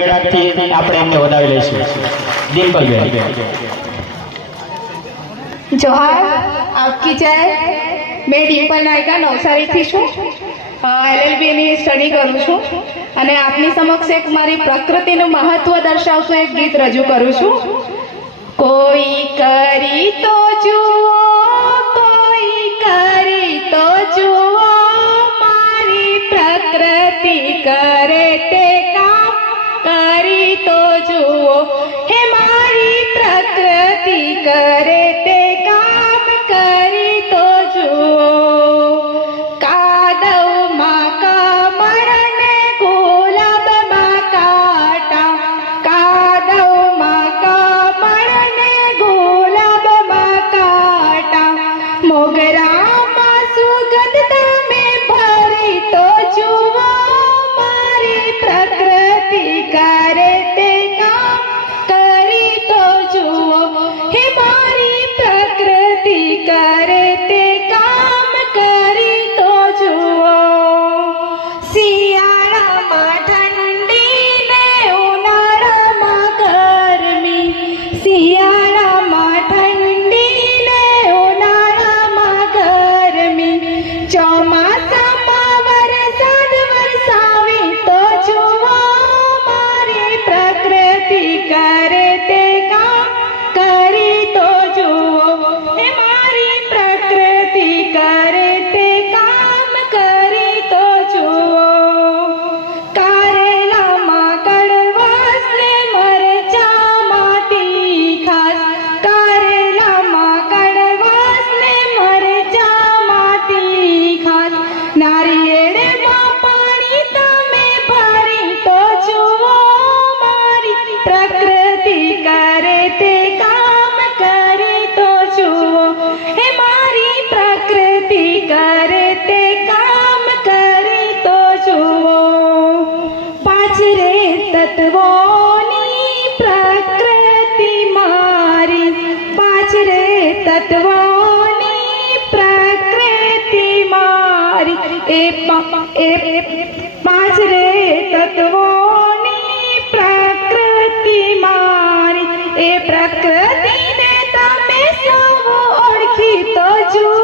ગડગડાટથી આપણે એમને વધાવી લઈશું. ડિમ્પલબેન જોહાર, આપકી જય. મેં ડિમ્પલ નાયકા નવસારીથી છું. એલએલબીની સ્ટડી કરું છું અને આપની સમક્ષ એક મારી પ્રકૃતિનું મહત્વ દર્શાવતું એક ગીત રજૂ કરું છું. કોઈ કરી તો જુઓ. ലോകരാ તત્વોની પ્રકૃતિ મારી રે તત્વોની પ્રકૃતિ મારી. એ એ રે તત્વોની પ્રકૃતિ મારી. એ પ્રકૃતિને તમે સૌ ઓળખી તો જુઓ.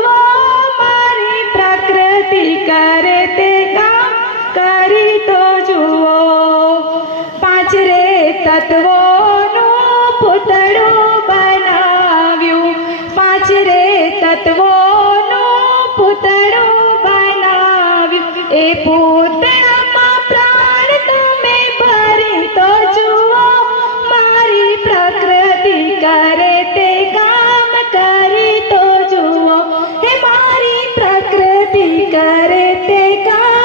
તત્વોનું પૂતળું બનાવ્યું. પાંચ રે તત્વોનું પૂતળું બનાવ્યું. એ પૂતળામાં પ્રાણ તમે ભરી તો જુઓ. મારી પ્રકૃતિ કરે તે કામ કરી તો જુઓ. હે મારી પ્રકૃતિ કરે તે કામ